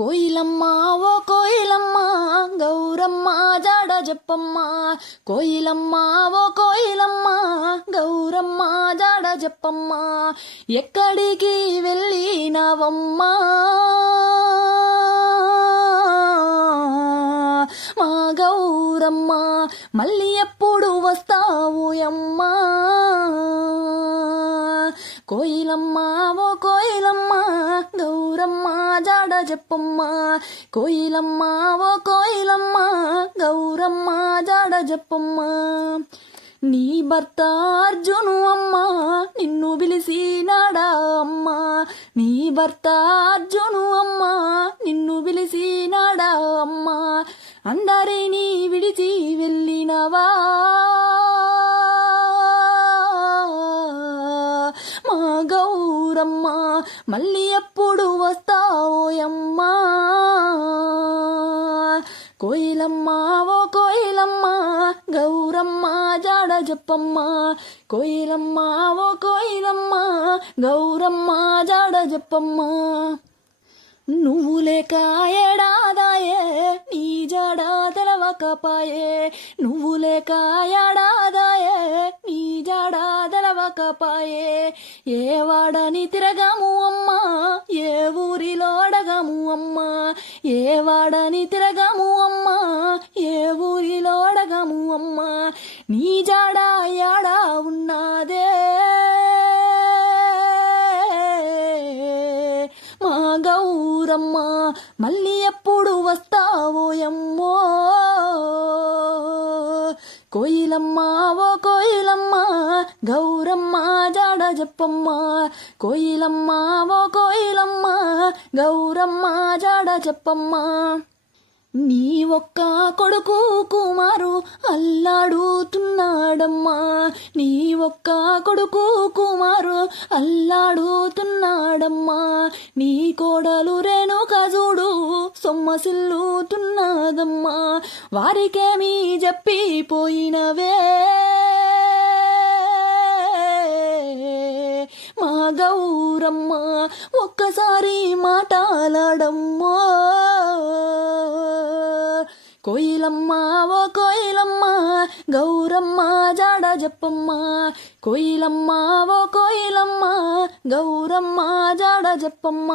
కోయిలమ్మ ఓ కోయిలమ్మ గౌరమ్మ జాడ చెప్పమ్మ. కోయిలమ్మ ఓ కోయిలమ్మ గౌరమ్మ జాడ చెప్పమ్మ. ఎక్కడికి వెళ్ళినవమ్మా మా గౌరమ్మ, మళ్ళీ ఎప్పుడు వస్తావు అమ్మా. కోయిలమ్మ ఓ కోయిలమ్మ గౌరమ్మ జాడ చెప్పమ్మ. కోయిలమ్మ ఓ కోయిలమ్మ గౌరమ్మ జాడ చెప్పమ్మ. నీ భర్త అర్జును అమ్మ నిన్ను పిలిచినాడా అమ్మ. నీ భర్త అర్జును అమ్మ నిన్ను పిలిచినాడా అమ్మ. అందరినీ విడిచి వెళ్ళినవా మా గౌరమ్మ, మళ్ళీ ఎప్పుడు వస్తావోయమ్మా. కోయిలమ్మ ఓ కోయిలమ్మ గౌరమ్మ జాడ చెప్పమ్మ. కోయిలమ్మ ఓ కోయిలమ్మ గౌరమ్మ జాడ చెప్పమ్మ. నువ్వు లేక ఏడాదాయే నీ జాడ తెలవకపాయే. నువ్వు లేక ఏడాదాయే నీ జాడ తెలవకపాయే. ఏ వాడని తిరగము అమ్మా ఏ ఊరిలో అడగము అమ్మా. ఏ వాడని తిరగము అమ్మా ఏ ఊరిలో అడగము అమ్మా. నీ జాడ యాడా ఉన్నదే మా గౌరమ్మ, మళ్ళీ ఎప్పుడు వస్తావోయమ్మో. కోయిలమ్మ ఓ కోయిలమ్మ గౌరమ్మ జాడ చెప్పమ్మ. కోయిలమ్మ ఓ కోయిలమ్మ గౌరమ్మ జాడ చెప్పమ్మ. నీ ఒక్క కొడుకు కుమారు అల్లాడుతున్నాడమ్మా. నీ ఒక్క కొడుకు కుమారు అల్లాడుతున్నాడమ్మా. నీ కోడలు రేణుక చూడు సొమ్మసిల్లుతున్నదమ్మా. వారికేమీ చెప్పిపోయినవే మా గౌరమ్మ, ఒక్కసారి మాట్లాడమ్మో. కోయిలమ్మ ఓ కోయిలమ్మ గౌరమ్మ జాడ చెప్పమ్మ. కోయిలమ్మ ఓ కోయిలమ్మ గౌరమ్మ జాడ చెప్పమ్మ.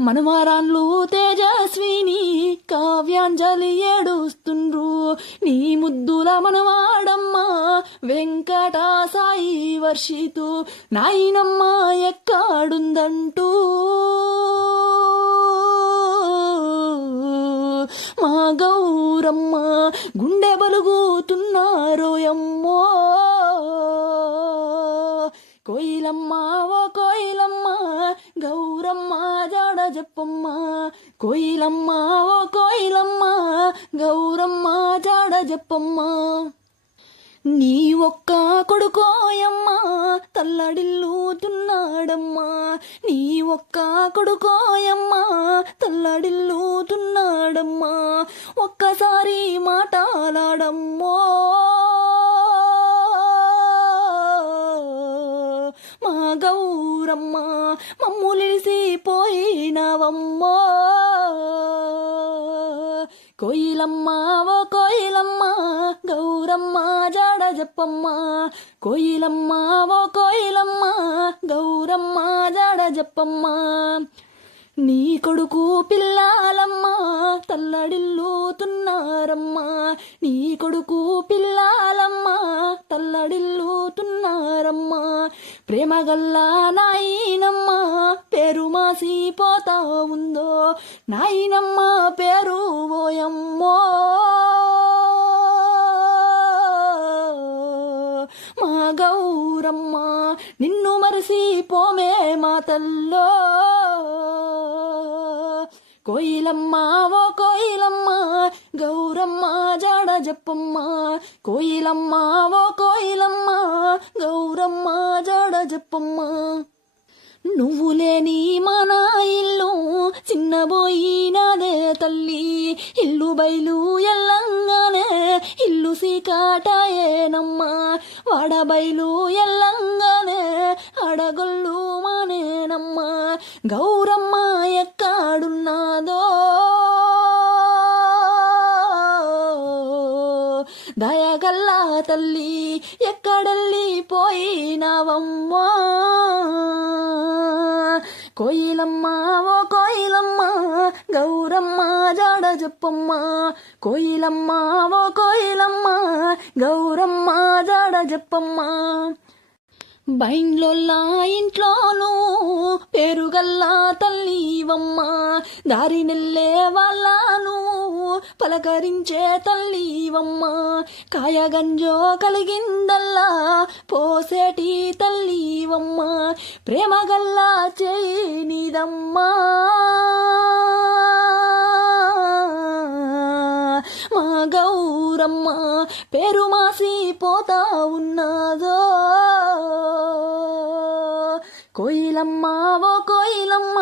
మనవరాన్లు తేజస్విని కావ్యాంజలి ఏడుస్తుండ్రు. నీ ముద్దుల మనవాడమ్మ వెంకట సాయి వర్షితు నాయనమ్మ ఎక్కడుందంటూ మా గౌరమ్మ గుండె బలుగుతున్నారోయమ్మో. కోయిలమ్మ ఓ కోయిలమ్మ గౌరమ్మ జాడ చెప్పమ్మ. కోయిలమ్మ ఓ కోయిలమ్మ గౌరమ్మ జాడ చెప్పమ్మ. నీ ఒక్క కొడుకోయమ్మా తల్లడిల్లుతున్నాడమ్మా. నీ ఒక్క కొడుకోయమ్మా తల్లడిల్లుతున్నాడమ్మా. ఒక్కసారి మాట్లాడమ్మో మా గౌరమ్మ, మమ్ములిసిపోయినవమ్మో. కోయిలమ్మ ఓ కోయిలమ్మ గౌరమ్మ జాడ చెప్పమ్మ. కోయిలమ్మ ఓ కోయిలమ్మ గౌరమ్మ జాడ చెప్పమ్మ. నీ కొడుకు పిల్లాలమ్మ తల్లడిల్లుతున్నారమ్మా. నీ కొడుకు పిల్లాలమ్మ తల్లడిల్లుతున్నారమ్మా. ప్రేమగల్లా నాయనమ్మ పేరు మాసిపోతా ఉందో. నాయనమ్మ పేరు ఓయమ్మో మా గౌరమ్మ, నిన్ను మరసిపోమే మా తల్లో. కోయిలమ్మ ఓ కోయిలమ్మ గౌరమ్మ జాడ చెప్పమ్మ. కోయిలమ్మ ఓ కోయిలమ్మ గౌరమ్మ జాడ చెప్పమ్మ. నువ్వు లేని మన ఇల్లు చిన్నబోయినదే తల్లి. ఇల్లు బయలు ఎల్లంగానే ఇల్లు సీకాటాయేనమ్మా. వాడబైలు ఎల్లంగానే అడగొల్లు మానేనమ్మా. గౌరమ్మ ఎక్కడున్నదో దయగల్లా తల్లి ఎక్కడెళ్ళి పోయినావమ్మా కోయిలమ్మ ఓ కోయిలమ్మ గౌరమ్మ జాడ చెప్పమ్మ కోయిలమ్మ ఓ కోయిలమ్మ గౌరమ్మ జాడ చెప్పమ్మ బైండ్లోల్లా ఇంట్లోనూ పేరుగల్లా తల్లివమ్మ దారి నెల్లే వాళ్ళను పలకరించే తల్లివమ్మ కాయగంజో కలిగిందల్లా పోసేటి తల్లివమ్మ ప్రేమగల్లా చేయి నీదమ్మా మా గౌరమ్మ పేరు మాసిపోతా ఉన్నదో కోయిలమ్మ ఓ కోయిలమ్మ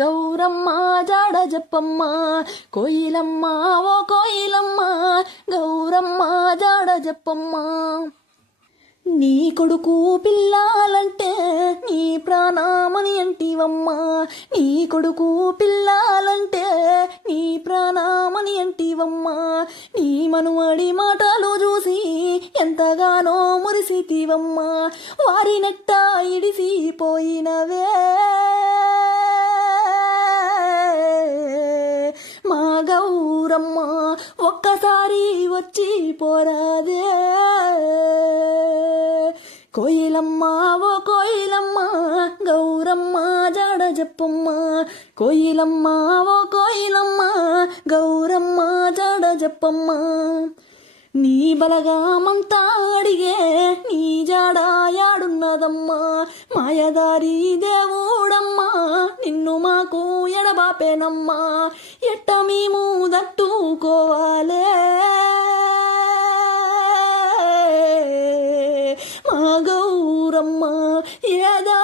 గౌరమ్మ జాడ చెప్పమ్మ కోయిలమ్మ ఓ కోయిలమ్మ గౌరమ్మ జాడ చెప్పమ్మ నీ కొడుకు పిల్లాలంటే నీ ప్రాణమని అంటివమ్మా నీ కొడుకు పిల్లాలంటే నీ ప్రాణమని అంటివమ్మా నీ మనుమడి మాటలు చూసి ఎంతగానో మురిసితివమ్మా వారినెట్ట ఇడిసిపోయినవే మా గౌరమ్మ ఒక్కసారి వచ్చి పోరాదే కోయిలమ్మ ఓ కోయిలమ్మ గౌరమ్మ జాడ చెప్పమ్మ కోయిలమ్మ ఓ కోయిలమ్మ గౌరమ్మ జాడ చెప్పమ్మ నీ బలగామంతా అడిగే నీ జాడ యాడున్నదమ్మా మాయదారి దేవుడమ్మా నిన్ను మాకు ఎడబాపేనమ్మా ఎట్ట మేము దట్టుకోవాలే మా గౌరమ్మ ఏదా